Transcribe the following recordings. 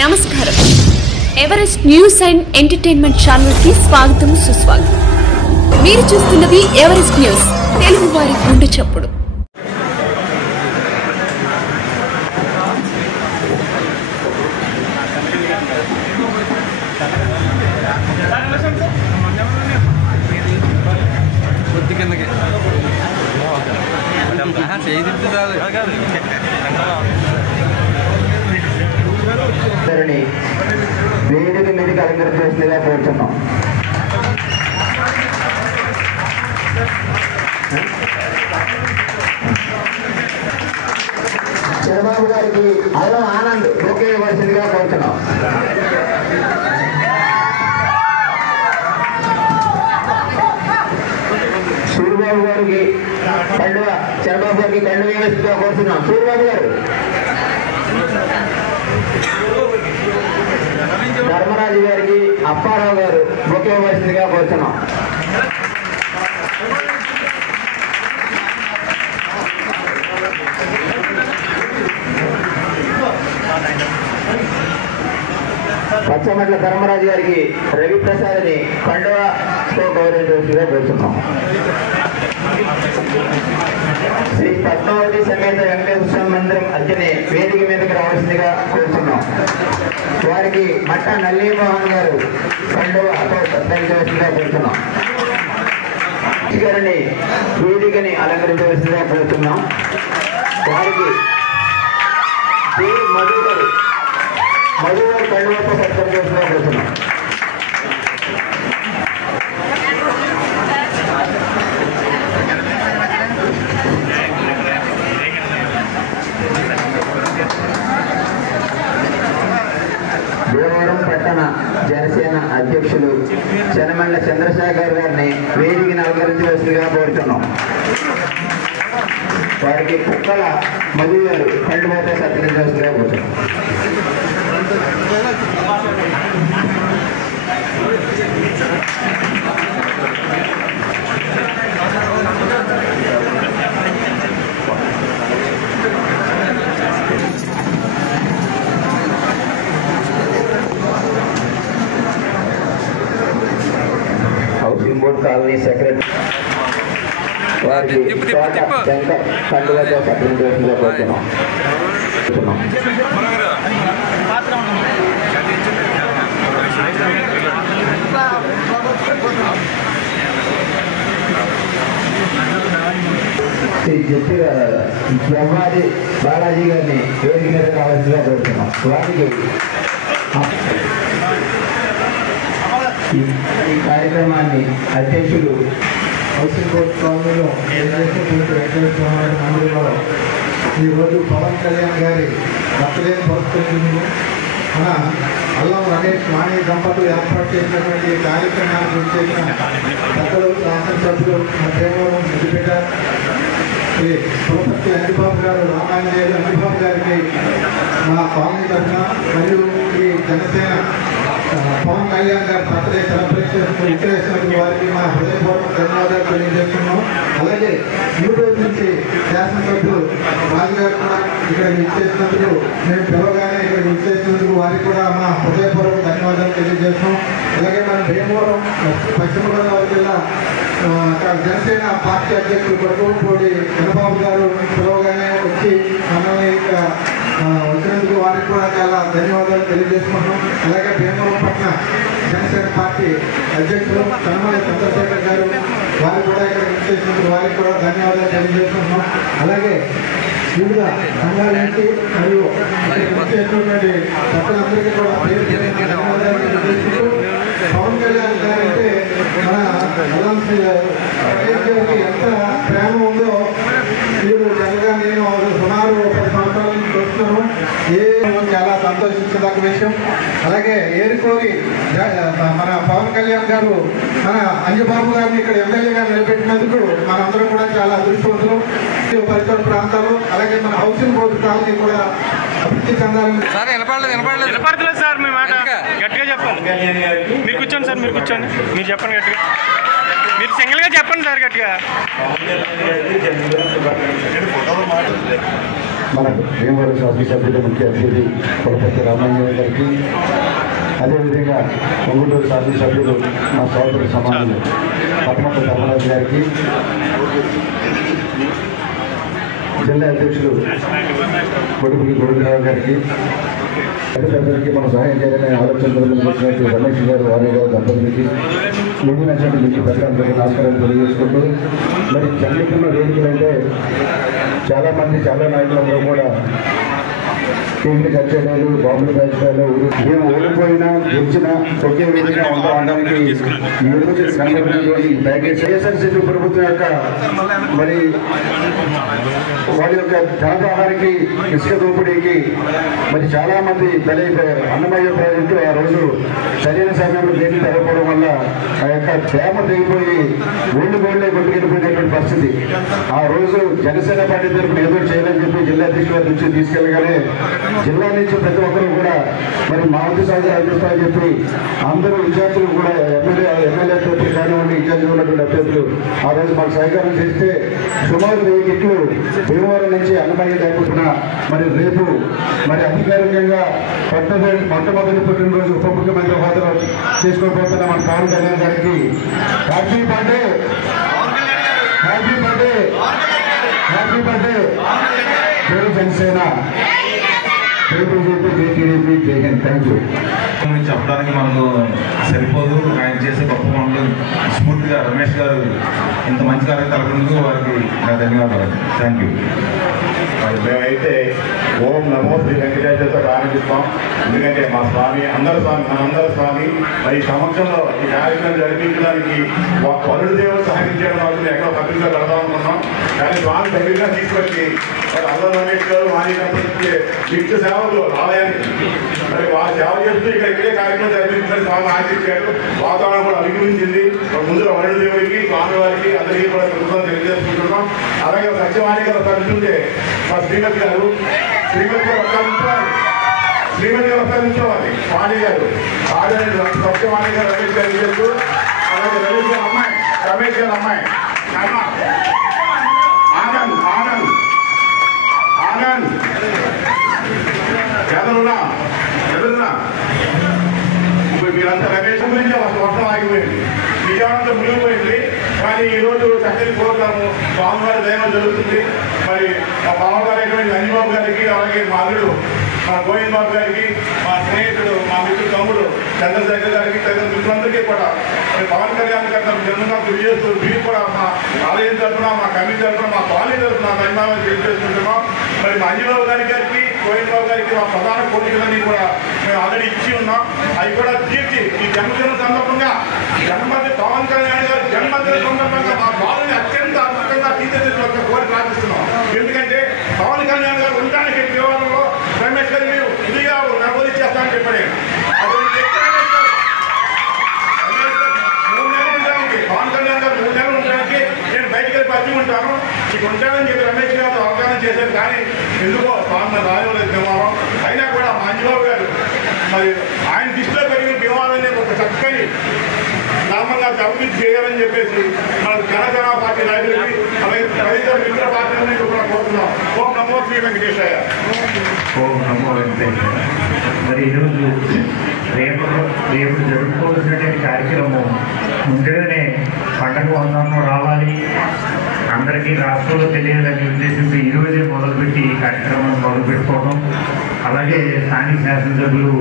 నమస్కారం. Everest news and entertainment channel కి స్వాగతం సుస్వాగతం. మీరు చూస్తున్నది ఎవరెస్ట్ న్యూస్, తెలుగు వారి గుండె చప్పుడు. వేదిక మీదకి అలంకరించేసిందిగా కోరుతున్నాం. చంద్రబాబు గారికి అల్లం ఆనంద్ ఓకే ఇవ్వాల్సిందిగా కోరుతున్నాం. సూర్యబాబు గారికి కండువ, చంద్రబాబు గారికి కండువ ఇవ్వాల్సిందిగా కోరుతున్నాం. సూర్యబాబు గారు, ధర్మరాజు గారికి అప్పారావు గారు బొకే ఇవ్వాల్సిందిగా కోరుతున్నాం. పచ్చమట్ల ధర్మరాజు గారికి రవిప్రసాద్ని కండువతో గౌరవించవలసిందిగా కోరుతున్నాం. శ్రీ పద్మావతి సమేత వెంకటేశ్వర మందిరం అర్చనే వేదిక మీదకి రావాల్సిందిగా కోరుతున్నాం. వారికి మట్ట నల్లీమోహన్ గారు కండువతో సత్కరించవలసిందిగా కోరుతున్నాం. గారిని వేదికని అలంకరించవలసిందిగా కోరుతున్నాం. వారికి మధు గారు కండువతో సత్కరించవలసిందిగా కోరుతున్నాం. దేవవరం పట్టణ జనసేన అధ్యక్షులు చెనమండ్ల చంద్రశేఖర్ గారిని వేదికను అలంకరించవలసిందిగా కోరుతున్నాం. వారికి కుక్కల మధు గారు కండువతో సత్కరించవలసిందిగా కోరుతున్నాం. హౌసింగ్ బోర్డ్ కాలనీ సెక్రటరీ వారికి కండువతో సత్కరించవలసిందిగా కోరుతున్నాం. శ్రీ బ్రహ్మాది బాలాజీ గారిని వేదిక మీద కావాల్సిందిగా కోరుతున్నాం. వారికి ఈ కార్యక్రమాన్ని అధ్యక్షులు హౌసింగ్ బోర్డ్ కాలనీలో వెంకటేశ్వర మందిరంలో ఈరోజు పవన్ కళ్యాణ్ గారి బర్త్డేని పురస్కరించుకుని మన అల్లం రమేష్ మాణి దంపతులు ఏర్పాటు చేసినటువంటి కార్యక్రమాన్ని చేసిన పెద్దలు, శాసనసభ్యులు, భీమవరం, సిద్దిపేట శ్రీ పులపర్తి అంజిబాబు గారు, రామాంజనేయులు అంజిబాబు గారికి మా కాలనీ తరఫున మరియు ఈ జనసేన పవన్ కళ్యాణ్ గారి బర్త్డే సెలబ్రేషన్ విచ్చేసినందుకు వారికి మా హృదయపూర్వక ధన్యవాదాలు తెలియజేస్తున్నాం. అలాగే ఈ రోజు నుంచి శాసనసభ్యులు రాజుగారు కూడా ఇక్కడ విచ్చేసినందుకు, మేము పిలవగానే ఇక్కడ విచ్చేసినందుకు వారికి కూడా మా హృదయపూర్వక ధన్యవాదాలు తెలియజేస్తున్నాం. అలాగే మన భీమవరం పశ్చిమ గోదావరి జిల్లా జనసేన పార్టీ అధ్యక్షులు కొడకూపూడి చంద్రబాబు గారు పిలవగానే వచ్చి మనల్ని వచ్చినందుకు వారికి కూడా చాలా ధన్యవాదాలు తెలియజేసుకుంటున్నాం. అలాగే భీమవరం పట్ల జనసేన పార్టీ అధ్యక్షులు కనమల చంద్రశేఖర్ గారు వారు కూడా ఇక్కడ విచ్చేసినందుకు వారికి కూడా ధన్యవాదాలు తెలియజేసుకుంటున్నాం. అలాగే వివిధ సంఘాల నుంచి మరియు విచ్చేసినటువంటి భక్తులందరికీ కూడా ధన్యవాదాలు తెలియజేసుకుంటూ, పవన్ కళ్యాణ్ గారు అంటే మన అల్లం గారికి ఎంత ప్రేమ ఉందో మీరు జనగా నేను సుమారు 10 సంవత్సరాల నుంచి చూస్తున్నాను. చాలా సంతోషించదగ్గ విషయం. అలాగే ఏరుకోరి మన పవన్ కళ్యాణ్ గారు మన అంజబాబు గారిని ఇక్కడ ఎమ్మెల్యేగా నిలబెట్టినందుకు మనందరం కూడా చాలా అదృష్టవంతులు. పరిసర ప్రాంతాలు అలాగే మన హౌసింగ్ బోర్డు కాలనీ కూడా అభివృద్ధి చెందాలని. వినపడలేదు సార్, మీ మాట గట్టిగా చెప్పండి. మీరు కూర్చోండి సార్, మీరు కూర్చోండి, మీరు చెప్పండి గట్టిగా. మీరు సింగిల్ గా చెప్పండి సార్ గట్టిగా. మన భీమవరం శాసనసభ్యులు ముఖ్య అతిథి పులపర్తి రామయ్య గారికి, అదేవిధంగా పొంగుటూరు శాసనసభ్యులు మా సోదరు సమానులు పద్మక ధర్మరాజు గారికి, జిల్లా అధ్యక్షులు కొడుకులు గోవిందరావు గారికి, పెద్దలకి మనం సహాయం చేయాలని ఆలోచనలు చేసినట్టు రమేష్ గారు, వారి గారు దంపతులకి, మిగిలినటువంటి మీకు పెద్దలందరికీ నమస్కారాలు తెలియజేసుకుంటూ, మరి చంద్రకున్న వేదికలు అంటే చాలామంది చాలా నాయకులందరూ కూడా కేంద్ర కచేరీలు, బాంబులు రాజకీయాలు, మేము ఓడిపోయినా గెలిచినా ఒకే విధంగా ఉండడానికి ఈ రోజు సంఘటనలోని ప్యాకేజ్ వైఎస్ఆర్సీపీ ప్రభుత్వం యొక్క మరి వారి యొక్క ధనదాహానికి, ఇసుక దోపిడీకి మరి చాలా మంది బలైపోయారు. అన్నమయ్య ప్రాజెక్టు ఆ రోజు సరైన సమయంలో నీళ్లు తగ్గకపోవడం వల్ల ఆ యొక్క డ్యామ తెగిపోయి గోల్డ్ కొట్టుకెళ్ళిపోయినటువంటి పరిస్థితి. ఆ రోజు జనసేన పార్టీ తరఫున ఏదో చేయాలని చెప్పి జిల్లా అధ్యక్షుల నుంచి తీసుకెళ్ళగానే జిల్లా నుంచి ప్రతి ఒక్కరు కూడా మరి మా వంతు సహకారం అందిస్తామని చెప్పి అందరూ విద్యార్థులు కూడా ఎమ్మెల్యే అభ్యర్థులు కానివ్వండి, ఇన్ఛార్జిగా ఉన్నటువంటి అభ్యర్థులు ఆ రోజు మాకు సహకారం చేస్తే సుమారు 1000 కిట్లు భీమవరం నుంచి అన్నమయ్య దాటుతున్న మరి రేపు మరి అధికారికంగా మొట్టమొదటి పుట్టినరోజు ఉప ముఖ్యమంత్రి హోదా చేసుకోబోతున్న మన పవన్ కళ్యాణ్ గారికి happy birthday, happy birthday, happy birthday. జై జనసేన, జై బీజేపీ, జై టీడీపీ, జై హింద్. Thank you. చెప్పడానికి మనకు సరిపోదు. ఆయన చేసే గొప్ప పనులు స్ఫూర్తిగా రమేష్ గారు ఇంత మంచి కార్యం తలపేందుకు వారికి నా ధన్యవాదాలు. Thank you. మేమైతే ఓం నమో శ్రీ వెంకటేశ్వరతో ప్రారంభిస్తాం. ఎందుకంటే మా స్వామి మనందరి స్వామి మరి సమక్షంలో ఈ కార్యక్రమం జరిపించడానికి వరుడు దేవుడు సహకరించడం వల్ల ఎక్కడో పత్రికలో పెడదాం అనుకున్నాం. కానీ స్వామి దగ్గరగా తీసుకొచ్చి మరి అందరూ రమేష్ గారు మాజీ కంపెనీ నిత్య సేవలు ఆలయానికి మరి వారు సేవ చేస్తూ ఇక్కడే కార్యక్రమం జరిపించాలని స్వామి ఆశించారు. వాతావరణం కూడా అనుకూలించింది. ముందు వరుడు దేవుడికి, స్వామి వారికి అందరికీ కూడా కృతజ్ఞతలు తెలియజేసుకుంటున్నాం. అలాగే సత్యవాణి గారు తగ్గుతుంటే మా శ్రీమతి గారు వస్తారించవాలి వాణి గారు సత్యవాణి గారు రమేష్ గారు చేస్తూ, అలాగే రమేష్ గారు అమ్మాయి, రమేష్ గారు అమ్మాయి ఆనంద్ ఆనంద్ ఆనంద్ ఎదురున్నా మీరంతా రమేష్ గురించి వర్షం ఆగిపోయింది, విజయవాడంతో మునిగిపోయింది. కానీ ఈరోజు చక్కని ప్రోగ్రాము స్వామివారి దైవం జరుగుతుంది. మరి మా బావగారు అయినటువంటి నందిబాబు గారికి, అలాగే మా అల్లుడు మా గోవింద్ బాబు గారికి, మా స్నేహితుడు మా మిత్రుడు తమ్ముడు చంద్రశేఖర్ గారికి, తగిన మిత్రులందరికీ కూడా మరి పవన్ కళ్యాణ్ గారి జన్మగా తెలియజేస్తూ మీరు కూడా మా ఆలయం తరఫున, మా కమిటీ తరఫున, మా కాలనీ తరఫున ధన్యవాదాలు తెలియజేస్తుంటున్నాం. మరి మా అంజబాబు గారికి, గోవింద్ బాబు గారికి మా ప్రధాన కోరికలన్నీ కూడా మేము ఆల్రెడీ ఇచ్చి ఉన్నాం. అవి కూడా తీర్చి ఈ జన్మదిన సందర్భంగా పవన్ కళ్యాణ్ గారి జన్మదిన సందర్భంగా మా బాలుని అత్యంత అద్భుతంగా తీర్చిదిద్దాలని కోరి ప్రార్థిస్తున్నాం. ఎందుకంటే పవన్ కళ్యాణ్ గారు ఉండడానికి దేవాలయంలో రమేష్ గారు మీరు ఇదిగా నమోదించేస్తామని చెప్పాడు. అటువంటి 3 నెలలు ఉండడానికి, పవన్ కళ్యాణ్ గారు 3 నెలలు ఉండడానికి నేను బయటికి వెళ్ళి పచ్చి ఉంటాను, మీకు ఉంటానని చెప్పి రమేష్ గారు అవగాహన చేశారు. కానీ ఎందుకో స్వామి రాయలేదు భీమవరం. అయినా కూడా మా అంజబాబు గారు మరి ఆయన దృష్టిలో పెరిగిన భీమవరాన్ని ఒక చక్కని నామంగా అభివృద్ధి చేయాలని చెప్పేసి మనకు జనసేన పార్టీ నాయకులకి, అలాగే తదితర మిత్ర పార్టీలని కూడా కోరుతున్నాం. ఓం నమో శ్రీ వెంకటేశ్వర. ఓం నమో వెంకటేశ్వర. మరి ఈరోజు రేపు జరుపుకోవాల్సినటువంటి కార్యక్రమం ముందుగానే పండగ వందనం రావాలి, అందరికీ రాష్ట్రంలో తెలియాలనే ఉద్దేశంతో ఈరోజే మొదలుపెట్టి ఈ కార్యక్రమాన్ని మొదలుపెట్టుకోవడం, అలాగే స్థానిక శాసనసభ్యులు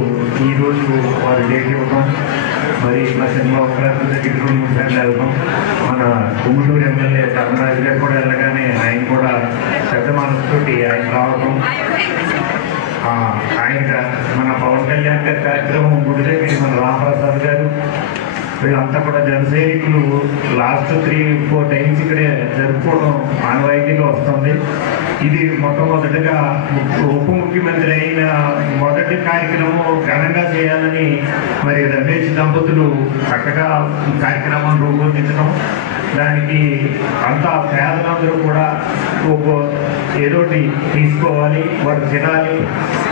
ఈరోజు వారు డేట్ ఇవ్వడం, మరి మా చంద్రబాబు గారి దగ్గర 2-3 సార్లు వెళ్తాం. మన పొంగుటూరు ఎమ్మెల్యే ధర్మరాజు గారు కూడా వెళ్ళగానే ఆయన కూడా పెద్ద మనసుతోటి ఆయన రావడం, ఆయన మన పవన్ కళ్యాణ్ గారి కార్యక్రమం గుడి దగ్గర మన రామప్రసాద్ గారు వీళ్ళంతా కూడా జనసైనికులు లాస్ట్ 3-4 టైమ్స్ ఇక్కడే జరుపుకోవడం ఆనవాయితీగా వస్తుంది. ఇది మొట్టమొదటిగా ఉప ముఖ్యమంత్రి అయిన మొదటి కార్యక్రమం ఘనంగా చేయాలని మరి రమేష్ దంపతులు చక్కగా కార్యక్రమాన్ని రూపొందించడం, దానికి అంతా పేదలందరూ కూడా ఏదోటి తీసుకోవాలి, వారు తినాలి,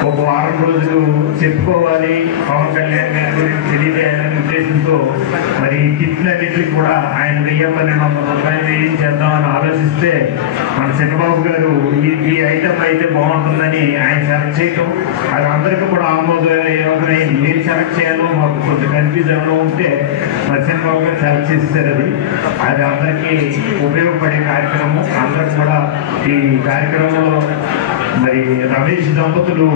ఒక వారం రోజులు చెప్పుకోవాలి, పవన్ కళ్యాణ్ గారి గురించి తెలియజేయాలనే ఉద్దేశంతో మరి కిట్లన్నింటికి కూడా ఆయన 1000-1200 రూపాయలు వేయించేద్దామని ఆలోచిస్తే మన చంద్రబాబు గారు ఈ ఐటమ్ అయితే బాగుంటుందని ఆయన సెలెక్ట్ చేయటం, అది అందరికీ కూడా ఆమోదయోగమైంది. ఏం సెలెక్ట్ చేయాలో మాకు కొంచెం కన్ఫ్యూజన్లో ఉంటే మరి చంద్రబాబు గారు సెలెక్ట్ చేస్తారు. అది అందరికీ ఉపయోగపడే కార్యక్రమం. అందరికి కూడా ఈ కార్యక్రమంలో మరి రమేష్ దంపతులు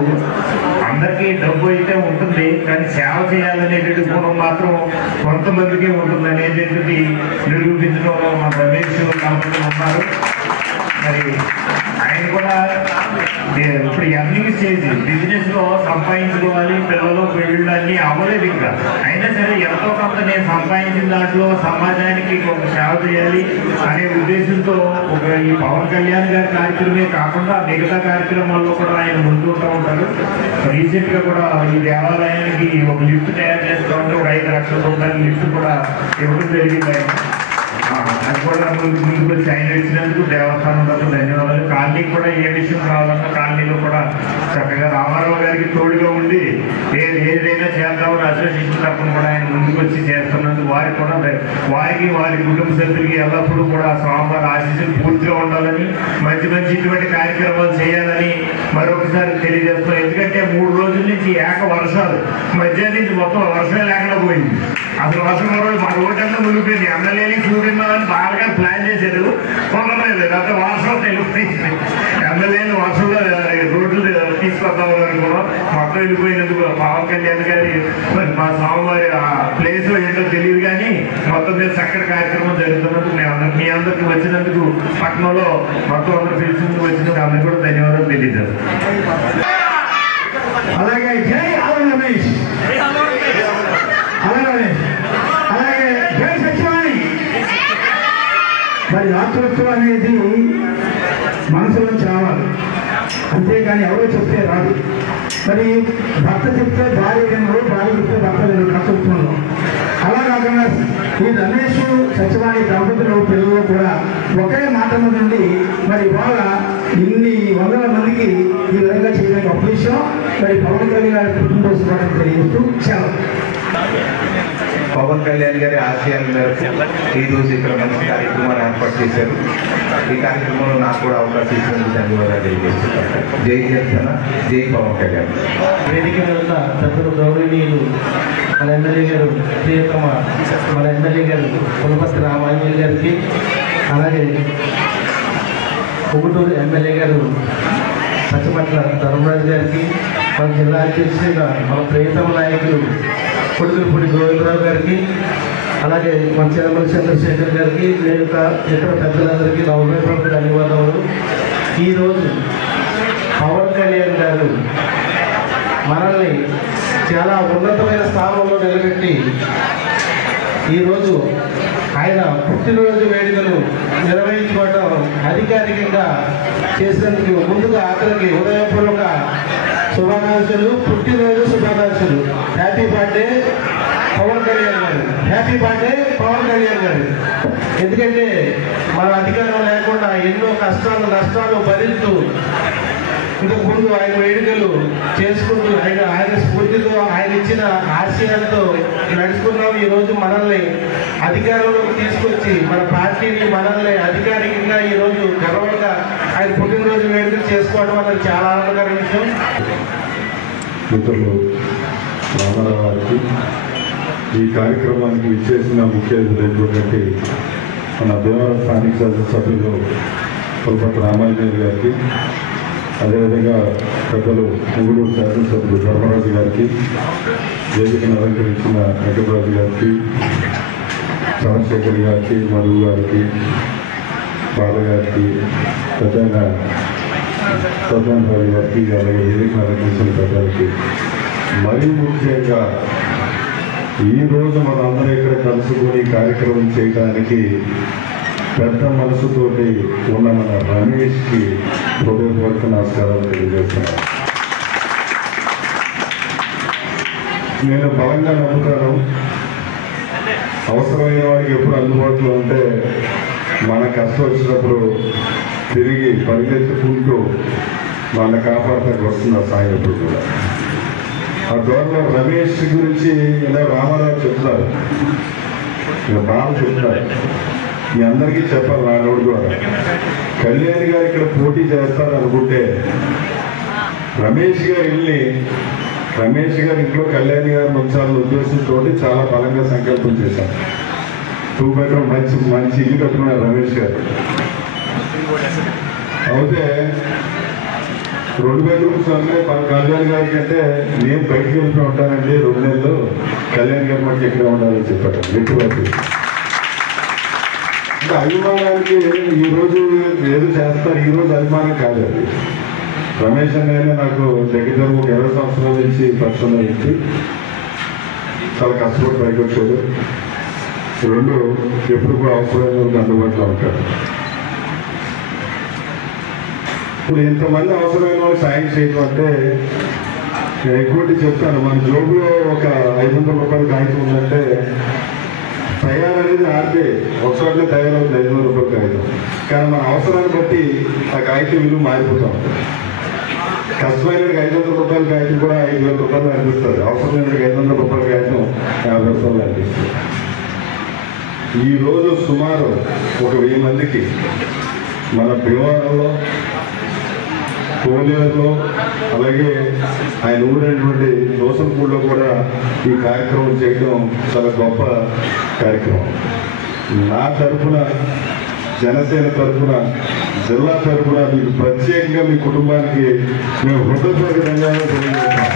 అందరికీ డబ్బు అయితే ఉంటుంది, కానీ సేవ చేయాలనేటువంటి గుణం మాత్రం కొంతమందికే ఉంటుంది అనేటువంటిది నిరూపించడంలో మన రమేష్ దంపతులు ఉన్నారు. మరి ఆయన కూడా ఇప్పుడు ఎర్నింగ్ స్టేజ్ బిజినెస్ లో సంపాదించుకోవాలి, పిల్లలు పెళ్ళిళ్ళు అన్నీ అవ్వలేదు ఇంకా. అయినా సరే ఎంతో కొంత నేను సంపాదించిన దాంట్లో సమాజానికి ఒక సేవ చేయాలి అనే ఉద్దేశంతో ఈ పవన్ కళ్యాణ్ గారి కార్యక్రమే కాకుండా మిగతా కార్యక్రమాల్లో కూడా ఆయన ముందుకుంటూ ఉంటారు. రీసెంట్ గా కూడా ఈ దేవాలయానికి ఒక లిఫ్ట్ తయారు చేస్తూ ఉంటే ఒక 5 లక్షల రూపాయల లిఫ్ట్ కూడా ఇవ్వడం జరిగింది. అది కూడా ముందుకు వచ్చి ఆయన ఇచ్చినందుకు దేవస్థానం తరఫున ధన్యవాదాలు. కాలనీకి కూడా ఏ విషయం కావాలన్నా కాలనీలో కూడా చక్కగా రామారావు గారికి తోడుగా ఉండి ఏదైనా చేద్దామని అసోసియేషన్ తరఫున కూడా ఆయన ముందుకు వచ్చి చేస్తున్నందుకు వారికి కూడా వారి కుటుంబ సభ్యులకి ఎల్లప్పుడూ కూడా స్వామివారి ఆశీస్సులు పూర్తిగా ఉండాలని, మంచి మంచి ఇటువంటి కార్యక్రమాలు చేయాలని మరొకసారి తెలియజేస్తున్నాం. ఎందుకంటే 3 రోజుల నుంచి వర్షాలు మధ్య నుంచి మొత్తం వర్షం లేకుండా పోయింది. అసలు వర్షం రోజు మా రోడ్డంతా మునిగిపోయింది. ఎమ్మెల్యేని చూపిందామని బాగా ప్లాన్ చేశారు, పొందలేదు. అంటే వర్షం వెళ్ళిపోయింది. ఎమ్మెల్యేలు వర్షంలో రోడ్లు తీసుకొద్దామని అనుకున్నాం, మొత్తం వెళ్ళిపోయినందుకు పవన్ కళ్యాణ్ గారి మరి మా స్వామివారి ఆ ప్లేస్ లో ఏంటో తెలియదు, కానీ మొత్తం మీద చక్కటి కార్యక్రమం జరుగుతున్నందుకు మీ అందరికి వచ్చినందుకు, పట్టణంలో మొత్తం అందరూ పిలిచినందుకు వచ్చినందుకు అందరికీ కూడా ధన్యవాదాలు తెలియజేస్తారు. అలాగే జై రమేష్, అలాగే జై సత్యవాణి. మరి దాతృత్వం అనేది మనసులోంచి రావాలి, అంతేకాని ఎవరో చెప్తే రాదు. మరి భర్త చెప్తే భార్య వినరు, భార్య చెప్తే భర్త వినరు దాతృత్వంలో. అలా కాకుండా ఈ రమేష్ సత్యవాణి దంపతులు పిల్లలు కూడా ఒకే మాట నుండి మరి ఇవాళ ఇన్ని వందల మందికి ఈ విధంగా చేయడం గొప్ప విషయం. మరి పవన్ కళ్యాణ్ గారి పుట్టినరోజు కూడా తెలియజేస్తూ చాలా పవన్ కళ్యాణ్ గారి ఆశయాల మేరకు ఈరోజు ఇక్కడ మంచి కార్యక్రమాన్ని ఏర్పాటు చేశారు. ఈ కార్యక్రమంలో నాకు కూడా అవకాశం ఇచ్చినందుకు ధన్యవాదాలు తెలియజేస్తున్నాను. జై జనసేన, జై పవన్ కళ్యాణ్. వేదిక మీద పెద్దలు గౌరవనీయులు మన ఎమ్మెల్యే గారు ప్రియతమ మన ఎమ్మెల్యే గారు పులపర్తి రామాంజనేయులు గారికి, అలాగే పొగుటూరు ఎమ్మెల్యే గారు పచ్చపట్ల ధర్మరాజు గారికి, మన జిల్లా అధ్యక్షుడిగా మన ప్రియతమ నాయకులు కొడుకులపూడి గోవిందరావు గారికి, అలాగే మన చిన్నమల్లి చంద్రశేఖర్ గారికి, ఇతర పెద్దలందరికీ నా హృదయపూర్వక ధన్యవాదాలు. ఈరోజు పవన్ కళ్యాణ్ గారు మనల్ని చాలా ఉన్నతమైన స్థానంలో నిలబెట్టి ఈరోజు ఆయన పుట్టినరోజు వేడుకలు నిర్వహించుకోవడం అధికారికంగా చేసినందుకు ముందుగా అతనికి హృదయపూర్వక శుభాకాంక్షలు, పుట్టినరోజు శుభాకాంక్షలు. హ్యాపీ బర్త్డే పవన్ కళ్యాణ్ గారు, హ్యాపీ బర్త్డే పవన్ కళ్యాణ్ గారు. ఎందుకంటే మన అధికారం లేకుండా ఎన్నో కష్టాలు నష్టాలు భరిస్తూ ఇంతకుముందు ఆయన వేడుకలు చేసుకుంటూ ఆయన స్ఫూర్తితో ఆయన ఇచ్చిన ఆశయాలతో నడుచుకున్నాం. ఈరోజు మనల్ని అధికారంలోకి తీసుకొచ్చి మన పార్టీని మనల్ని అధికారికంగా ఈరోజు గర్వంగా ఆయన పుట్టినరోజు వేడుకలు చేసుకోవడం అనేది చాలా ఆనందకర విషయం. మిత్రులు రామారావు గారికి, ఈ కార్యక్రమానికి విచ్చేసిన ముఖ్య అతిథులైనటువంటి మన భీమవరం స్థానిక శాసనసభ్యులు పులపర్తి రామాంజనేయులు గారికి, అదేవిధంగా పెద్దలు ముగుడూరు శాసనసభ్యులు ధర్మరాజు గారికి, వేదికను అలంకరించిన వెంకటరాజు గారికి, చంద్రశేఖర్ గారికి, మధు గారికి, బాల గారికి, పెద్దయిన సత్యనారాయణ గారికి, అలాగే వేదికను అలంకరించిన పెద్దలకి, మరీ ముఖ్యంగా ఈరోజు మనందరూ ఇక్కడ కలుసుకొని కార్యక్రమం చేయడానికి పెద్ద మనసుతోటి ఉన్న మన రమేష్కి హృదయపూర్వక నమస్కారాలు తెలియజేస్తున్నాను. నేను బలంగా నమ్ముతాను అవసరమైన వాడికి ఎప్పుడు అందుబాటులో ఉంటే మన కష్టం వచ్చినప్పుడు తిరిగి పరిగెత్తుకుంటూ వాళ్ళని కాపాడటానికి వస్తుంది ఆ సాయం ఎప్పుడు కూడా. ఆ దూరంలో రమేష్ గురించి ఇలా రామారావు చెప్తారు, ఇక బాగా చెప్తారు. మీ అందరికీ చెప్పాలి నా నోటి ద్వారా. కళ్యాణ్ గారు ఇక్కడ పోటీ చేస్తారు అనుకుంటే రమేష్ గారు ఇంట్లో కళ్యాణ్ గారు ఉంచాలన్న ఉద్దేశంతో చాలా బలంగా సంకల్పం చేశారు. 2 bedroom మంచి ఇల్లు కట్టుకున్నారు రమేష్ గారు. అయితే 2 bedrooms అన్నీ కళ్యాణ్ గారికి అంటే నేను బయటికి వెళ్తూ ఉంటానండి 2 నెలలు, కళ్యాణ్ గారు మనకి ఎక్కడ ఉండాలని చెప్పారు. ఎటువంటి అంటే అభిమానానికి ఈరోజు ఏదో చేస్తారు, ఈరోజు అభిమానం కాదు అది. రమేష్ అనేది నాకు దగ్గర ఒక 20 సంవత్సరాల నుంచి పరిశ్రమ వ్యక్తి, చాలా కష్టపడి పైకి వచ్చాడు. 2 ఎప్పుడు కూడా అవసరమైన వరకు అందుబాటులో ఉంటాడు. ఇప్పుడు ఇంతమంది అవసరమైన వాళ్ళకి సాయం చేయడం అంటే ఎక్కువటి చెప్తాను. మన జోబులో ఒక 500 రూపాయలు కాగితం ఉందంటే తయారనేది ఆడితే ఒకసారిలో తయారవుతుంది 500 రూపాయల కాగితం. కానీ మన అవసరాన్ని బట్టి ఆ కాగితం విలువ మారిపోతాం. కష్టమైన 500 రూపాయల కాగితం కూడా 5,000 రూపాయలు అనిపిస్తుంది. అవసరమైన 500 రూపాయల కాగితం 50 రూపాయలు అనిపిస్తుంది. ఈరోజు సుమారు ఒక 1000 మందికి మన భీమవరంలో, కోలేరులో, అలాగే ఆయన ఊరైనటువంటి దోసంపూడిలో కూడా ఈ కార్యక్రమం చేయడం చాలా గొప్ప కార్యక్రమం. నా తరఫున, జనసేన తరఫున, జిల్లా తరఫున మీకు ప్రత్యేకంగా మీ కుటుంబానికి మేము హృదయపూర్వక ధన్యవాదాలు తెలియజేస్తాం.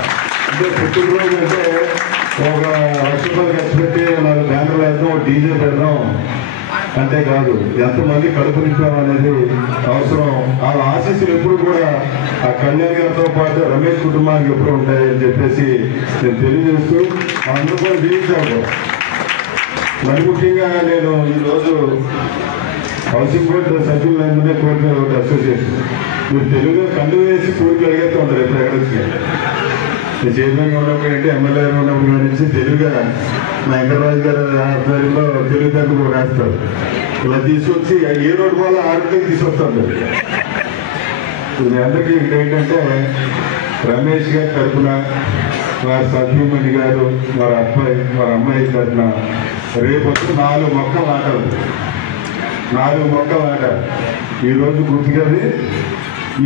అంటే పుట్టినరోజు అంటే ఒక 1,00,000 రూపాయలు ఖర్చు పెట్టి 4 బ్యానర్లు వేద్దాం, డీజే పెడదాం అంటే కాదు. ఎంతమంది కడుపు నింపామనేది అవసరం. ఆ ఆశీస్సులు ఎప్పుడు కూడా ఆ కళ్యాణ్ గారితో పాటు రమేష్ కుటుంబానికి ఎప్పుడు ఉంటాయని చెప్పేసి నేను తెలియజేస్తూ అందరూ కూడా జీవించాము. మరి ముఖ్యంగా నేను ఈరోజు హౌసింగ్ బోర్డు సభ్యులందరినీ కోరిన ఒక అసోసియేషన్, మీరు తెలుగులో కళ్ళు వేసి కోరికలు అడిగేస్తూ ఉంటారు. ఎప్పుడు ఎక్కడొచ్చినాయి నేను చైర్మన్గా ఉన్నప్పుడు ఏంటి, ఎమ్మెల్యేగా ఉన్నప్పుడు నుంచి తెలుగుగా మా వెంకటరాజు గారి ఆధ్వర్యంలో తెలుగు తగ్గు రాస్తారు. ఇలా తీసుకొచ్చి ఏ రోడ్డు వల్ల ఆరోగ్యం తీసుకొస్తాను. ఇది అందరికీ ఇక్కడ ఏంటంటే రమేష్ గారి తరఫున, వారి సత్యమణి గారు, వారి అమ్మాయి తరఫున రేపు 4 మొక్కలు నాటాలి. 4 మొక్కలు నాటాలి. ఈరోజు గుర్తుగాది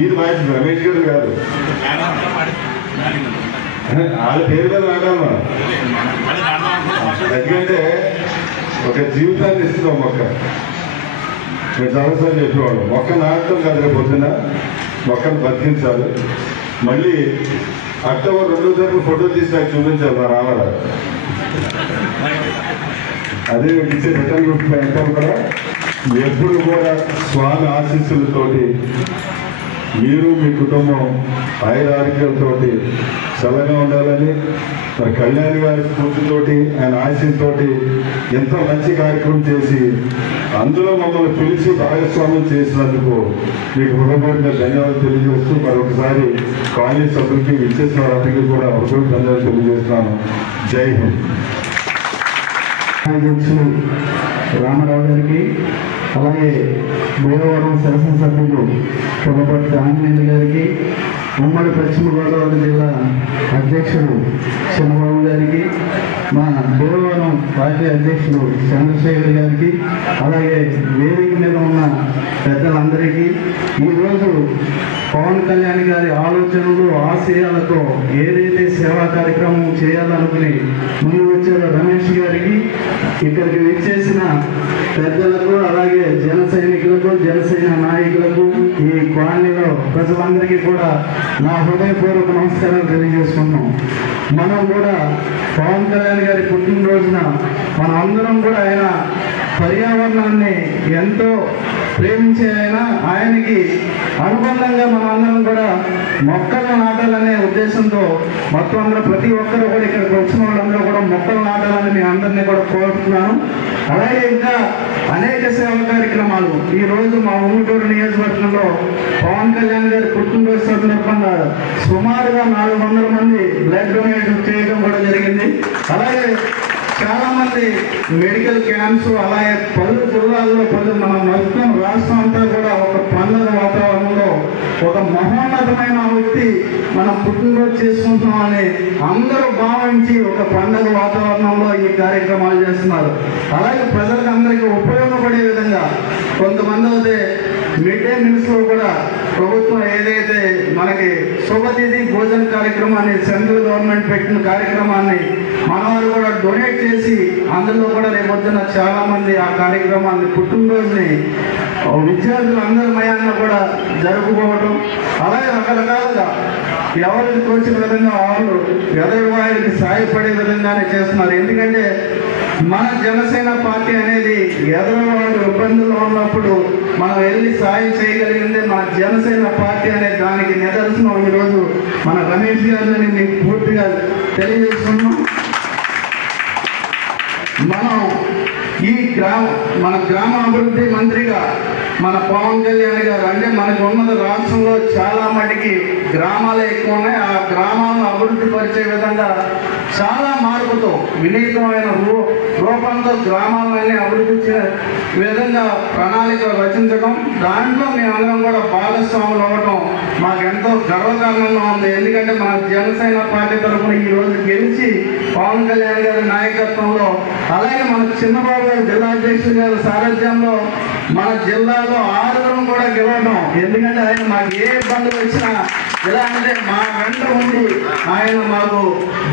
ఇది మ్యాచ్ రమేష్ గారు కాదు, వాళ్ళ పేరు మీద నాటాలి. ఎందుకంటే ఒక జీవితాన్ని ఇస్తున్నాం మొక్క. నేను చాలాసార్లు చెప్పేవాడు, మొక్క నాటడం కాదు, రేపు పొద్దున మొక్కను బతికించాలి. మళ్ళీ అక్టోబర్ 2వ తారీఖు ఫోటో తీసి నాకు చూపించాలి మా రామారావు. అదే ఇచ్చే రిటర్న్ గిఫ్ట్ వెంటనే కూడా ఎప్పుడు కూడా స్వామి ఆశీస్సులతోటి మీరు మీ కుటుంబం ఆయురారోగ్యాలతో చల్లగా ఉండాలని, మరి కళ్యాణ్ గారి స్ఫూర్తితోటి, ఆయన ఆశీస్సుతోటి ఎంతో మంచి కార్యక్రమం చేసి అందులో మమ్మల్ని పిలిచి భాగస్వామ్యం చేసినందుకు మీకు హృదయపూర్వక ధన్యవాదాలు తెలియజేస్తూ మరొకసారి కాలనీ సభ్యులకి విచ్చేసిన వారికి కూడా హృదయపూర్వక ధన్యవాదాలు తెలియజేస్తున్నాను. జై హింద్. అధ్యక్షులు రామారావు గారికి, అలాగే భీమవరం శాసనసభ్యులు పులపర్తి ఆంజనేయులు గారికి, ఉమ్మడి పశ్చిమ గోదావరి జిల్లా అధ్యక్షుడు చంద్రబాబు గారికి, మా భీమవరం పార్టీ అధ్యక్షుడు చంద్రశేఖర్ గారికి, అలాగే వేదిక మీద ఉన్న పెద్దలందరికీ, ఈరోజు పవన్ కళ్యాణ్ గారి ఆలోచనలు, ఆశయాలతో ఏదైతే సేవా కార్యక్రమం చేయాలనుకుని ముందు వచ్చారో రమేష్ గారికి, ఇక్కడికి విచ్చేసిన పెద్దలకు, అలాగే జన సైనికులకు, జనసేన నాయకులకు, ఈ కాలనీలో ప్రజలందరికీ కూడా నా హృదయపూర్వక నమస్కారాలు తెలియజేసుకున్నాం. మనం కూడా పవన్ కళ్యాణ్ గారి పుట్టినరోజున మనం అందరం కూడా ఆయన పర్యావరణాన్ని ఎంతో ప్రేమించే ఆయనకి అనుబంధంగా మనం అందరం కూడా మొక్కలు నాటాలనే ఉద్దేశంతో మొత్తం అందరూ ప్రతి ఒక్కరు కూడా ఇక్కడికి వచ్చిన వాళ్ళందరూ కూడా మొక్కలు నాటాలని మీ అందరినీ కూడా కోరుతున్నాను. అలాగే ఇంకా అనేక సేవా కార్యక్రమాలు ఈ రోజు మా ఊటూరు నియోజకవర్గంలో పవన్ కళ్యాణ్ గారి పుట్టినరోజు సందర్భంగా సుమారుగా 400 మంది బ్లడ్ డొనేషన్ చేయడం కూడా జరిగింది. అలాగే చాలా మంది మంది మెడికల్ క్యాంప్స్, అలాగే పలు జిల్లాల్లో మన మొత్తం రాష్ట్రం అంతా కూడా ఒక పండుగ వాతావరణంలో ఒక మహోన్నతమైన వ్యక్తి మనం పుట్టినరోజు చేసుకుంటున్నామని అందరూ భావించి ఒక పండుగ వాతావరణంలో ఈ కార్యక్రమాలు చేస్తున్నారు. అలాగే ప్రజలకు అందరికీ ఉపయోగపడే విధంగా కొంతమంది అయితే మిడ్ డే మీల్స్ లో కూడా ప్రభుత్వం ఏదైతే మనకి శుభతిథి భోజన కార్యక్రమాన్ని సెంట్రల్ గవర్నమెంట్ పెట్టిన కార్యక్రమాన్ని మనవారు కూడా డొనేట్ చేసి అందులో కూడా రేపొద్దున చాలా మంది ఆ కార్యక్రమాన్ని పుట్టినరోజుని విద్యార్థులు అందరి మయాన్ని కూడా జరుపుకోవడం, అలాగే రకరకాలుగా ఎవరికి తోచిన విధంగా వాళ్ళు ఎదురు వారికి సాయపడే విధంగానే చేస్తున్నారు. ఎందుకంటే మన జనసేన పార్టీ అనేది ఎదురువాడు ఇబ్బందుల్లో ఉన్నప్పుడు మనం వెళ్ళి సాయం చేయగలిగింది మన జనసేన పార్టీ అనే దానికి నిదర్శనం ఈరోజు మన రమేష్ గారిని మీకు పూర్తిగా తెలియజేస్తున్నాం. మనం ఈ మన గ్రామ అభివృద్ధి మంత్రిగా మన పవన్ కళ్యాణ్ గారు, అంటే మనకు ఉన్నది రాష్ట్రంలో చాలా మటుకి గ్రామాలు ఎక్కువ ఉన్నాయి. ఆ గ్రామాలను అభివృద్ధి పరిచే విధంగా చాలా మార్పుతో వినీతమైన రూపంతో గ్రామాలన్నీ అభివృద్ధి విధంగా ప్రణాళిక రచించడం, దాంట్లో మేమందరం కూడా భాగస్వాములు అవ్వడం మాకెంతో గర్వకారణంగా ఉంది. ఎందుకంటే మన జనసేన పార్టీ తరఫున ఈ రోజు గెలిచి పవన్ కళ్యాణ్ గారి నాయకత్వంలో, అలాగే మన చిన్నబాబు గారు జిల్లా అధ్యక్షులు గారి సారథ్యంలో మన జిల్లాలో 6 కూడా గెలవడం. ఎందుకంటే ఆయన మాకు ఏ ఇబ్బందులు వచ్చినా ఎలా అంటే మా వెంట ఉండి ఆయన మాకు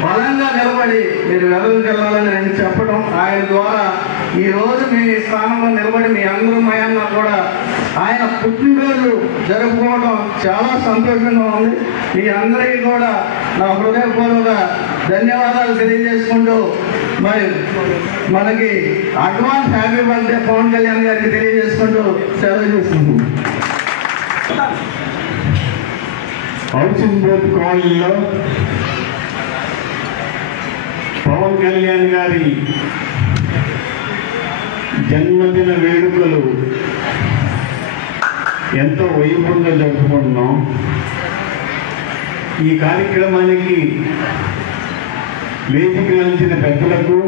బలంగా నిలబడి మీరు వెదలకు వెళ్ళాలని ఆయన చెప్పడం, ఆయన ద్వారా ఈ రోజు మీ స్థానంలో నిలబడి మీ అందరూ మయాన్నా కూడా ఆయన పుట్టినరోజు జరుపుకోవడం చాలా సంతోషంగా ఉంది. మీ అందరికీ కూడా నా హృదయపూర్వక ధన్యవాదాలు తెలియజేసుకుంటూ మరి మనకి advance happy birthday Pawan Kalyan గారికి తెలియజేసుకుంటూ సెలవు చేసుకుంటున్నాం. హౌసింగ్ బోర్డు కాలనీలో పవన్ కళ్యాణ్ గారి జన్మదిన వేడుకలు ఎంతో వైభవంగా జరుపుకుంటున్నాం. ఈ కార్యక్రమానికి వేదిక నిలిచిన పెద్దలకు,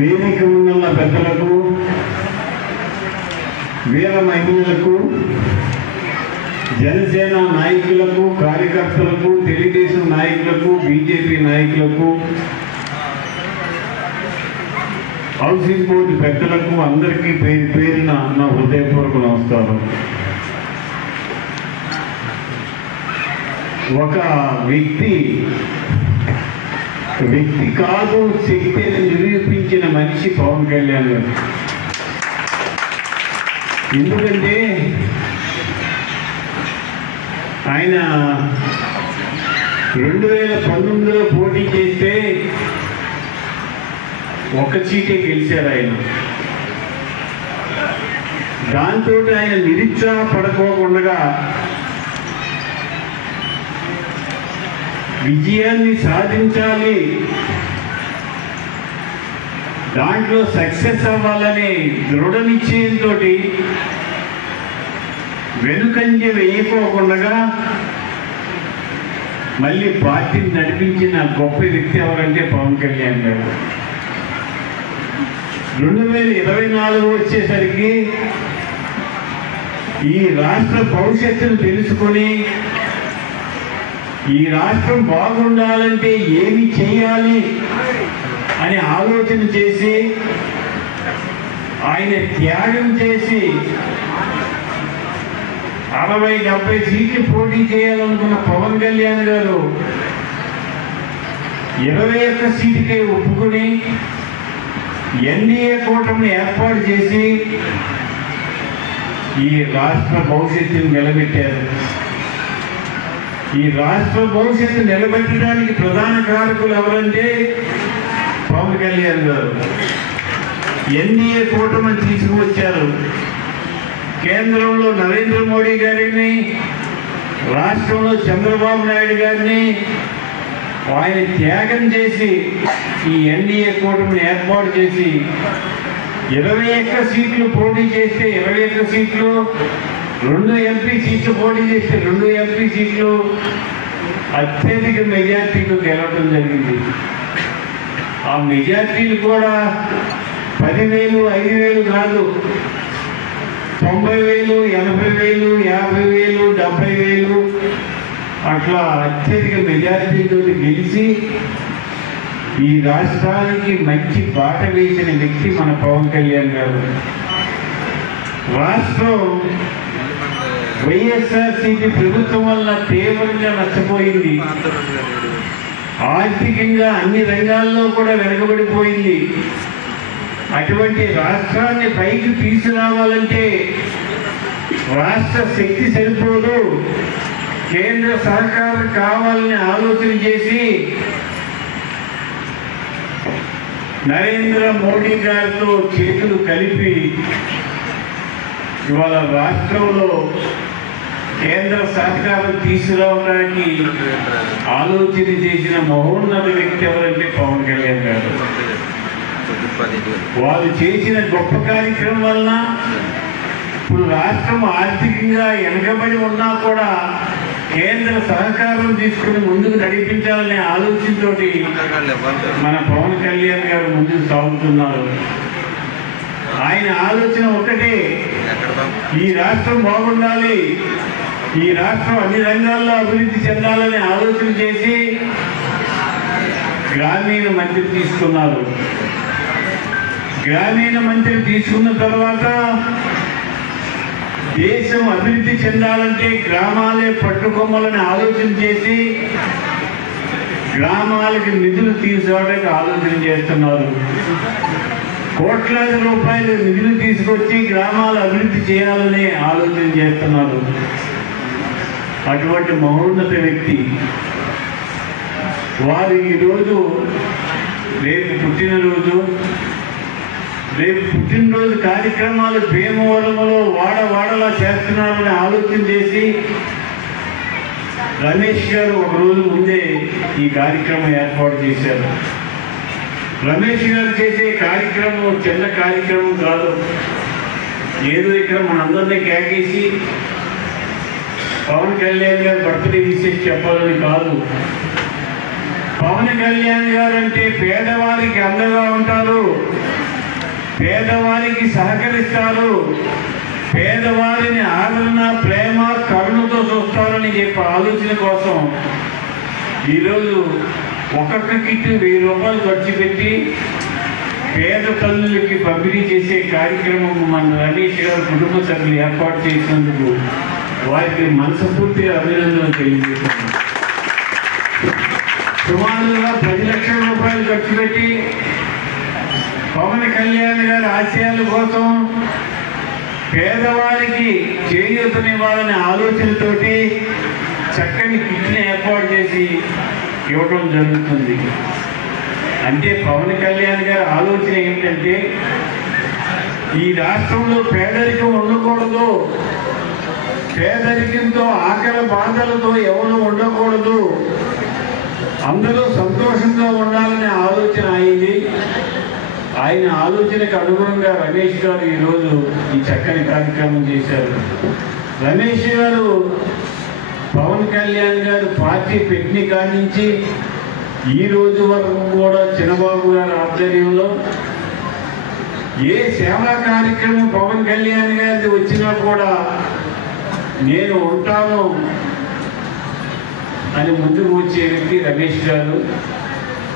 వేదిక ఉన్న పెద్దలకు, వీర మహిళలకు, జనసేన నాయకులకు, కార్యకర్తలకు, తెలుగుదేశం నాయకులకు, బీజేపీ నాయకులకు, హౌసింగ్ బోర్డు పెద్దలకు అందరికీ పేరున నా హృదయపూర్వక నమస్కారం. ఒక వ్యక్తి కాదు, శక్తిని నిరూపించిన మనిషి పవన్ కళ్యాణ్ గారు. ఎందుకంటే ఆయన 2019లో పోటీ చేస్తే 1 సీటే గెలిచారు ఆయన. దాంతో ఆయన నిరుత్సాహపడకోకుండా విజయాన్ని సాధించాలి, దాంట్లో సక్సెస్ అవ్వాలనే దృఢ నిశ్చయంతో వెనుకంజ వేయకోకుండా మళ్ళీ పార్టీని నడిపించిన గొప్ప వ్యక్తి ఎవరంటే పవన్ కళ్యాణ్ గారు. 2024 వచ్చేసరికి ఈ రాష్ట్ర భవిష్యత్తును తెలుసుకొని ఈ రాష్ట్రం బాగుండాలంటే ఏమి చేయాలి అని ఆలోచన చేసి ఆయన త్యాగం చేసి 60-70 సీట్లు పోటీ చేయాలనుకున్న పవన్ కళ్యాణ్ గారు 21 సీటుకే ఒప్పుకుని ఎన్డీఏ కూటమిని ఏర్పాటు చేసి ఈ రాష్ట్ర భవిష్యత్తును నిలబెట్టారు. ఈ రాష్ట్ర భవిష్యత్తు నిలబెట్టడానికి ప్రధాన కారకులు ఎవరంటే పవన్ కళ్యాణ్ గారు. ఎన్డీఏ కూటమిని తీసుకువచ్చారు. కేంద్రంలో నరేంద్ర మోడీ గారిని, రాష్ట్రంలో చంద్రబాబు నాయుడు గారిని ఆయన త్యాగం చేసి ఈ ఎన్డీఏ కూటమిని ఏర్పాటు చేసి 21 సీట్లు పోటీ చేస్తే 21 సీట్లు, 2 ఎంపీ సీట్లు పోటీ చేస్తే 2 ఎంపీ సీట్లు అత్యధిక మెజార్టీతో గెలవడం జరిగింది. ఆ మెజార్టీలు కూడా 10,000, 5,000 కాదు, 90,000, 80,000, 50,000, 70,000 అట్లా అత్యధిక మెజారిటీతో గెలిచి ఈ రాష్ట్రానికి మంచి బాట వేసిన వ్యక్తి మన పవన్ కళ్యాణ్ గారు. రాష్ట్రం వైఎస్ఆర్సీపీ ప్రభుత్వం వల్ల తీవ్రంగా నష్టపోయింది. ఆర్థికంగా అన్ని రంగాల్లో కూడా వెనకబడిపోయింది. అటువంటి రాష్ట్రాన్ని పైకి తీసుకురావాలంటే రాష్ట్ర శక్తి సరిపోదు, కేంద్ర సహకారం కావాలని ఆలోచన చేసి నరేంద్ర మోడీ గారితో చేతులు కలిపి ఇవాళ రాష్ట్రంలో కేంద్ర సహకారం తీసుకురావడానికి ఆలోచన చేసిన మహోన్నత వ్యక్తి ఎవరంటే పవన్ కళ్యాణ్ గారు. వాళ్ళు చేసిన గొప్ప కార్యక్రమం వలన ఇప్పుడు రాష్ట్రం ఆర్థికంగా వెనకబడి ఉన్నా కూడా కేంద్ర సహకారం తీసుకుని ముందుకు నడిపించాలనే ఆలోచనతో మన పవన్ కళ్యాణ్ గారు ముందుకు సాగుతున్నారు. ఆయన ఆలోచన ఒకటే, ఈ రాష్ట్రం బాగుండాలి, ఈ రాష్ట్రం అన్ని రంగాల్లో అభివృద్ధి చెందాలని ఆలోచన చేసి గ్రామీణ మంత్రి తీసుకున్నారు. గ్రామీణ మంత్రి తీసుకున్న తర్వాత దేశం అభివృద్ధి చెందాలంటే గ్రామాలే పట్టుకొమ్మలని ఆలోచన చేసి గ్రామాలకి నిధులు తీసుకోవడానికి ఆలోచన చేస్తున్నారు. కోట్లాది రూపాయలు నిధులు తీసుకొచ్చి గ్రామాలు అభివృద్ధి చేయాలని ఆలోచన చేస్తున్నారు. అటువంటి మహోన్నత వ్యక్తి వారు ఈరోజు రేపు పుట్టినరోజు కార్యక్రమాలు భీమవరంలో వాడలా చేస్తున్నారని ఆలోచన చేసి రమేష్ గారు ఒక రోజు ముందే ఈ కార్యక్రమం ఏర్పాటు చేశారు. రమేష్ గారు చేసే కార్యక్రమం చిన్న కార్యక్రమం కాదు. ఏదో ఇక్కడ మనందరినీ కేకేసి పవన్ కళ్యాణ్ గారు బర్త్డే విషయం చెప్పాలని కాదు. పవన్ కళ్యాణ్ గారు అంటే పేదవారికి అండగా ఉంటారు, పేదవారికి సహకరిస్తారు, పేదవారిని ఆదరణ, ప్రేమ, కరుణతో చూస్తారని చెప్పే ఆలోచన కోసం ఈరోజు ఒక్కొక్క కిట్ 1000 రూపాయలు ఖర్చు పెట్టి పేద తల్లులకి పంపిణీ చేసే కార్యక్రమం మన రమేష్ గారు కుటుంబ సభ్యులు ఏర్పాటు చేసినందుకు వారికి మనస్ఫూర్తిగా అభినందనలు తెలియజేస్తున్నాను. సుమారుగా 10 లక్షల రూపాయలు ఖర్చు పెట్టి పవన్ కళ్యాణ్ గారి ఆశయాల కోసం పేదవారికి చేయూతనివ్వాలనే ఆలోచనతోటి చక్కని కిట్ని ఏర్పాటు చేసి ఇవ్వడం జరుగుతుంది. అంటే పవన్ కళ్యాణ్ గారి ఆలోచన ఏమిటంటే ఈ రాష్ట్రంలో పేదరికం ఉండకూడదు, పేదరికంతో ఆకలి బాధలతో ఎవరు ఉండకూడదు, అందరూ సంతోషంగా ఉండాలనే ఆలోచన అయింది. ఆయన ఆలోచనకు అనుగుణంగా రమేష్ గారు ఈరోజు ఈ చక్కని కార్యక్రమం చేశారు. రమేష్ గారు పవన్ కళ్యాణ్ గారు పార్టీ పెట్టిన కాడి నుంచి ఈ రోజు వరకు కూడా చిన్నబాబు గారి ఆధ్వర్యంలో ఏ సేవా కార్యక్రమం పవన్ కళ్యాణ్ గారిది వచ్చినా కూడా నేను ఉంటాను అని ముందుకు వచ్చే వ్యక్తి రమేష్ గారు.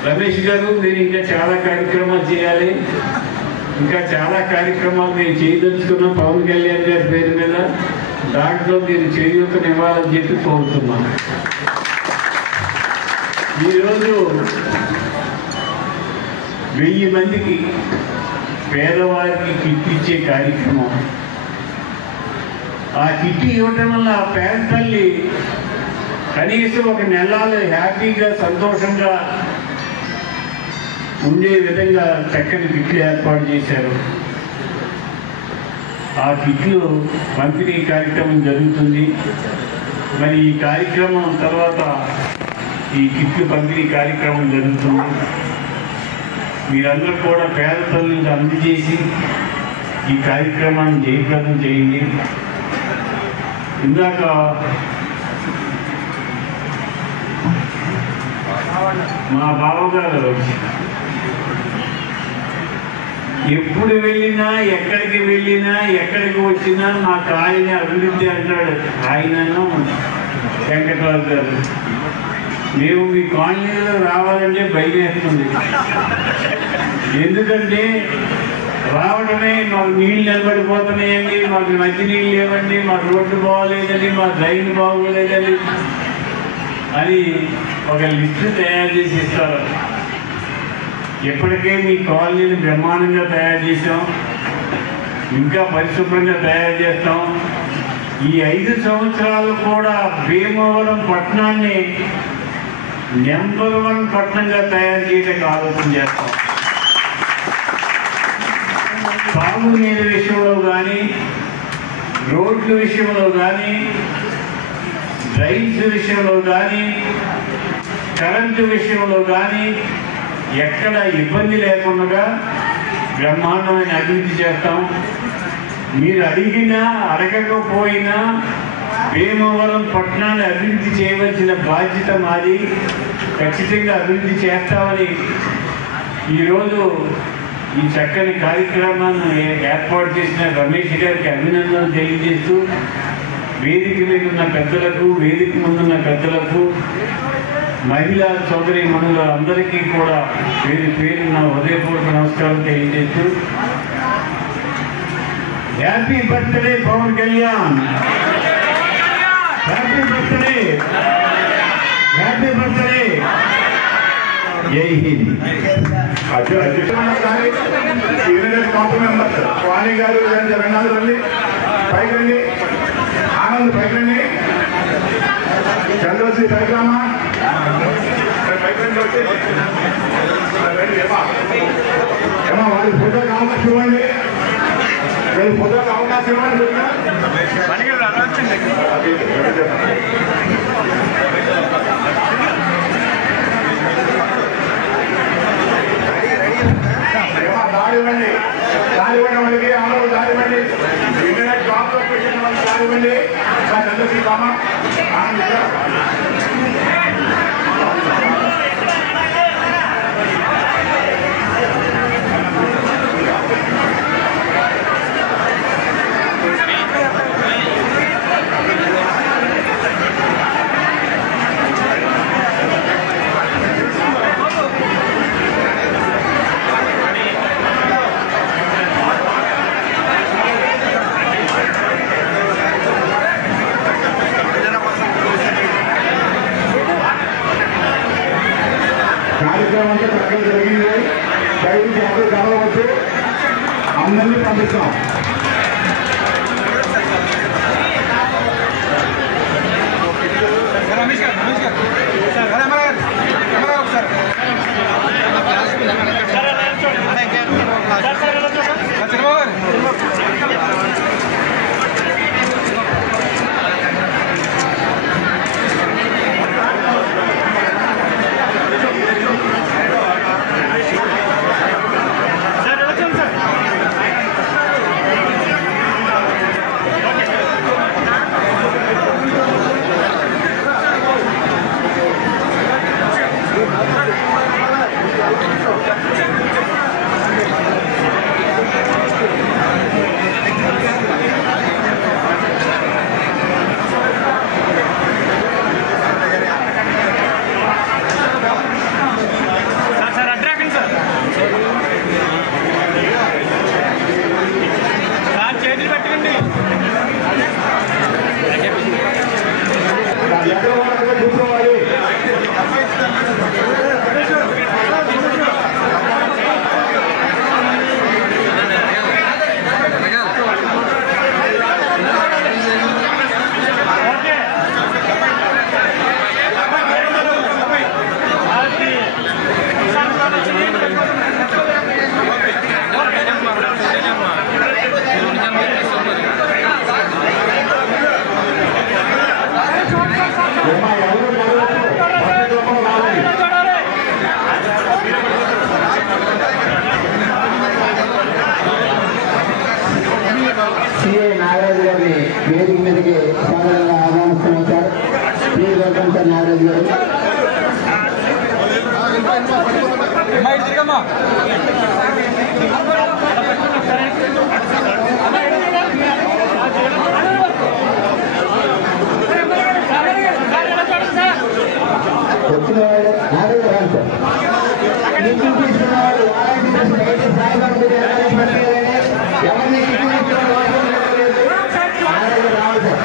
రమేష్ గారు మీరు ఇంకా చాలా కార్యక్రమాలు చేయాలి, ఇంకా చాలా కార్యక్రమాలు మేము చేయదలుచుకున్నాం పవన్ కళ్యాణ్ గారి పేరు మీద, దాంట్లో మీరు చేయూతనివ్వాలని చెప్పి కోరుతున్నాను. ఈరోజు 1000 మందికి పేదవారికి కిట్ ఇచ్చే కార్యక్రమం. ఆ కిట్ ఇవ్వటం వల్ల ఆ పేద తల్లి కనీసం ఒక నెలలో హ్యాపీగా సంతోషంగా ఉండే విధంగా చక్కని కిట్లు ఏర్పాటు చేశారు. ఆ కిట్లు పంపిణీ కార్యక్రమం జరుగుతుంది. మరి ఈ కార్యక్రమం తర్వాత ఈ కిట్లు పంపిణీ కార్యక్రమం జరుగుతుంది. మీరందరూ కూడా పేద తల్లులకు అందజేసి ఈ కార్యక్రమాన్ని జయప్రదం చేయండి. ఇందాక మా బావగారు ఎప్పుడు వెళ్ళినా ఎక్కడికి వెళ్ళినా ఎక్కడికి వచ్చినా మా కాలనీ అభివృద్ధి అంటాడు ఆయనను వెంకటరావు గారు. మేము మీ కాలనీలో రావాలంటే భయం వేస్తుంది. ఎందుకంటే రావడమే మాకు నీళ్ళు నిలబడిపోతున్నాయండి, మాకు మంచినీళ్ళు లేవండి, మా రోడ్డు బాగోలేదండి, మా డ్రైన్ బాగోలేదండి అని ఒక లిస్టు తయారు చేసి ఇస్తారు. ఇప్పటికే మీ కాలనీని బ్రహ్మాండంగా తయారు చేసాం, ఇంకా పరిశుభ్రంగా తయారు చేస్తాం. ఈ 5 సంవత్సరాలు కూడా భీమవరం పట్టణాన్ని నెంబర్ 1 పట్టణంగా తయారు చేయడానికి ఆలోచన చేస్తాం. తాగునీరు విషయంలో కానీ, రోడ్ల విషయంలో కానీ, డ్రైన్స్ విషయంలో కానీ, కరెంటు విషయంలో కానీ ఎక్కడ ఇబ్బంది లేకుండా బ్రహ్మాండమైన అభివృద్ధి చేస్తాం. మీరు అడిగినా అడగకపోయినా భీమవరం పట్టణాన్ని అభివృద్ధి చేయవలసిన బాధ్యత మాది. ఖచ్చితంగా అభివృద్ధి చేస్తామని ఈరోజు ఈ చక్కని కార్యక్రమాన్ని ఏర్పాటు చేసిన రమేష్ గారికి అభినందనలు తెలియజేస్తూ, వేదిక మీద ఉన్న పెద్దలకు, వేదిక ముందున్న పెద్దలకు, మహిళా సోదరి మనులందరికీ కూడా పేరు పేరున్న హృదయపూర్వక నమస్కారం తెలియజేస్తూ, happy birthday Pawan Kalyan, happy birthday, happy birthday, Jai Hind. కాపు మెంబర్స్ వాణి గారు, జగన్నాథ్ రండి, పైకండి, ఆనంద్ పైకండి, చంద్రశ్రీ పైకామా ఏమా వారి ఫోటోకి అవకాశం ఇవ్వండి, వీళ్ళ ఫోటోకి అవకాశం ఇవ్వండి. దాడివ్వండి, దాడివ్వండి వాళ్ళకి, అందరూ దాడివ్వండి. ఇంటర్నెట్ జాబ్లో పెట్టిన వాళ్ళకి దాడివ్వండి. చంద్రశ్రీ బామ కార్యక్రమం అంతా చక్కగా జరిగింది. దయచేసి అందరూ కలవచ్చు, అందరినీ పంపిస్తాం. సిఐ నాగరాజు గారిని వేదిక మీదకి సాధారణంగా ఆహ్వానిస్తున్నాం sir. Please welcome sir Nagaraju గారు. వచ్చిన వాళ్ళు నాదే రాదు సార్. టిఫిన్ తీసుకున్న వాళ్ళు ఎవరిని టిఫిన్ తీసుకున్న వాళ్ళు నాదే రావాలి సార్.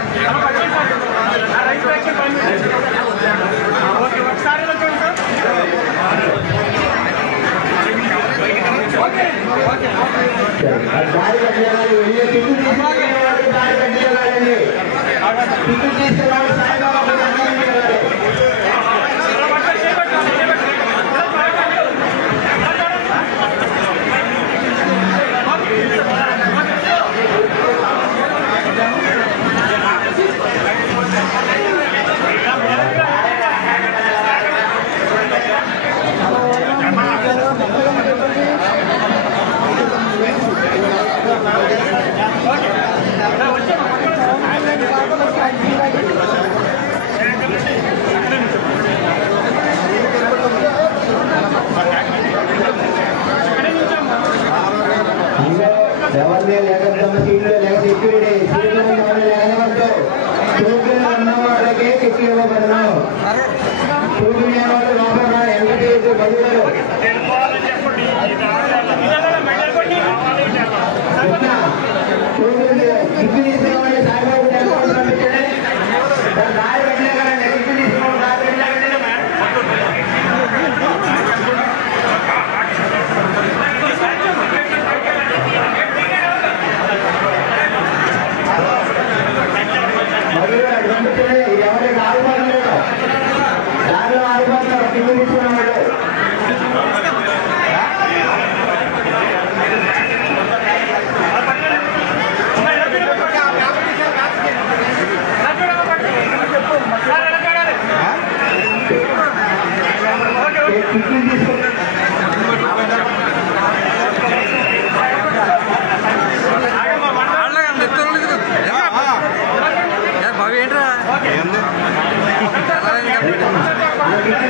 దారి కట్టేవాళ్ళు వెళ్ళి టిఫిన్ తీసుకునే వాళ్ళు దారి కట్టేవాళ్ళండి. టిఫిన్ తీసుకునే వాళ్ళు సాయంబాబా ఎవరిని లేకపోతే సీట్లు లేక సెక్యూరిటీ సీట్లు ఎవరు లేకపోతే టోకెన్ ఉన్న వాళ్ళకే టికెట్ ఇవ్వబడను. టోకెన్ లేని వాళ్ళు లోపల ఎంతటి బదులు టోకెన్ టికెట్ తీసుకున్న వాళ్ళు సాయిబాబు టెంపుల్ పంపించండి. దారి పెట్టలే కదండి. టికెట్ తీసుకున్న దారి పెట్టలే కదండి. ఎవరికి ఆగిపోలేదు దారిలో ఆగిపోతున్నారు టికెట్ తీసుకున్న వాళ్ళు. టికెట్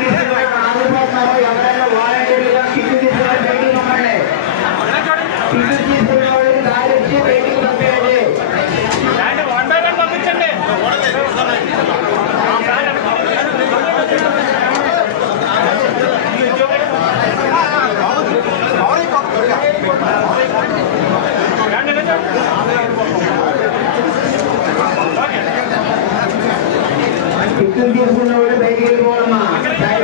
తీసుకున్నారు ఎవరైనా వాలంటీర్లుగా టికెట్ తీసుకున్న బయటికి పంపండి. టికెట్ తీసుకున్న వాళ్ళకి దారి ఇచ్చి బయటికి పంపేయండి. టికెట్ తీసుకున్న వాళ్ళు బయటికి వెళ్ళిపోవాలమ్మా. దారి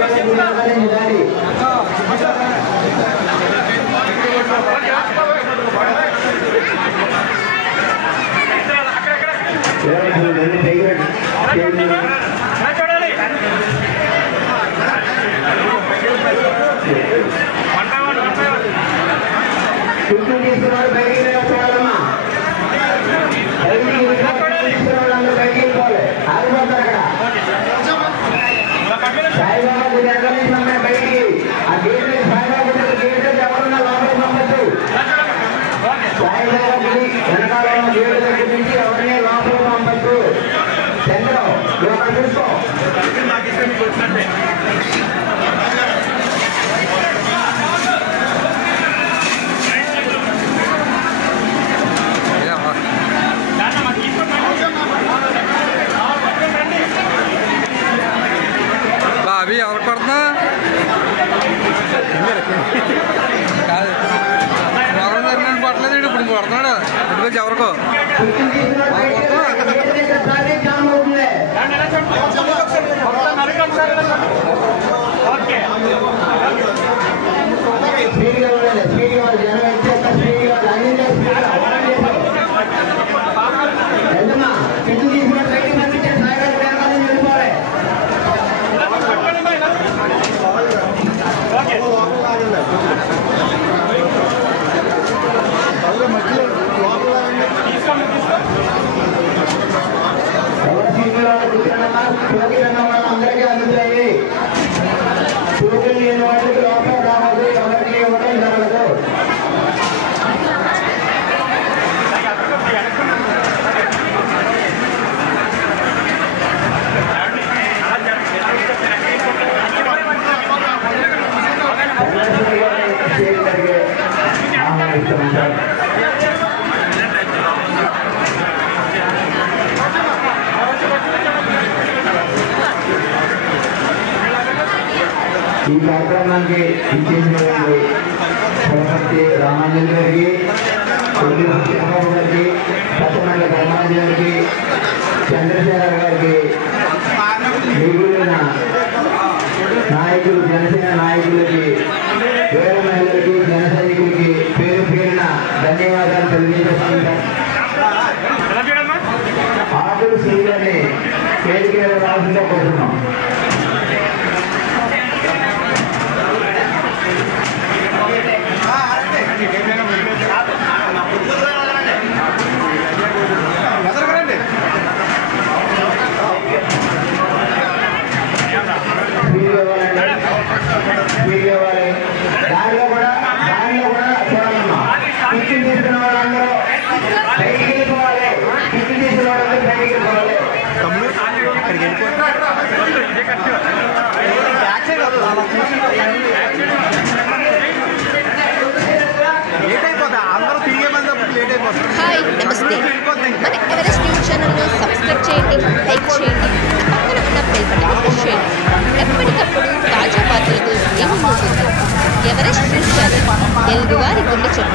టికెట్ తీసుకున్న వాళ్ళు బయటికి వెళ్ళిపోవాలమ్మా. బయటికి తీసుకున్న వాళ్ళందరూ బయటికి వెళ్ళిపోవాలి. ఆగిపోతారు అక్కడ. సాయిబాబా గుడి ఎక్కడ నుంచి పంపండి బయటికి. ఆ గేట్ సాయిబాబా గుడి గేట్ ఎవరున్నా లోపలికి పంపచ్చు. సాయిబాబా గుడి వెనకాల గేట్ దగ్గర నుంచి ఎవరిని లోపలికి పంపచ్చు. చంద్రం నువ్వు అక్కడ చూసుకో. అవి ఎవరికి పడుతున్నా ఎవరు పట్టలేదు ఇప్పుడు పడుతున్నాడు ఇప్పుడు ఎవరికో అందరికీ అందుతాయి. టోకెన్ లేని వాళ్ళకి లోపల రావాలి. ఎవరికి ఇవ్వడం జరగదు. ప్రార్థిస్తున్నాం సార్. ఈ కార్యక్రమానికి ఇచ్చేసినటువంటి పులపర్తి రామాంజన్ గారికి, చంద్రబాబు గారికి, పచ్చమండ్ల ధర్మాంజన్ గారికి, చంద్రశేఖర్ గారికి, మిగిలిన నాయకులు, జనసేన నాయకులకి, వేరే మహిళలకి, జన సైనికులకి పేరు పేరున ధన్యవాదాలు తెలియజేస్తున్నాం. ఆకులు సీలని వేదిక రావాల్సిందిగా కోరుతున్నాం. దానిలో కూడా చూడాలమ్మా. టిక్కి తీసుకున్న వాళ్ళందరూ బయటికి వెళ్ళిపోవాలి. టిక్కి తీసుకున్న వాళ్ళందరూ బయటికి వెళ్ళిపోవాలి. హాయ్, నమస్తే. మన ఎవరెస్ట్ న్యూస్ ఛానల్ను సబ్స్క్రైబ్ చేయండి, లైక్ చేయండి, పక్కన ఉన్న బెల్ బటన్ ప్రెస్ చేయండి. ఎప్పటికప్పుడు తాజా వార్తలతో మీ ముందుకు ఎవరెస్ట్ న్యూస్ ఛానల్, తెలుగువారి గుండె చప్పుడు.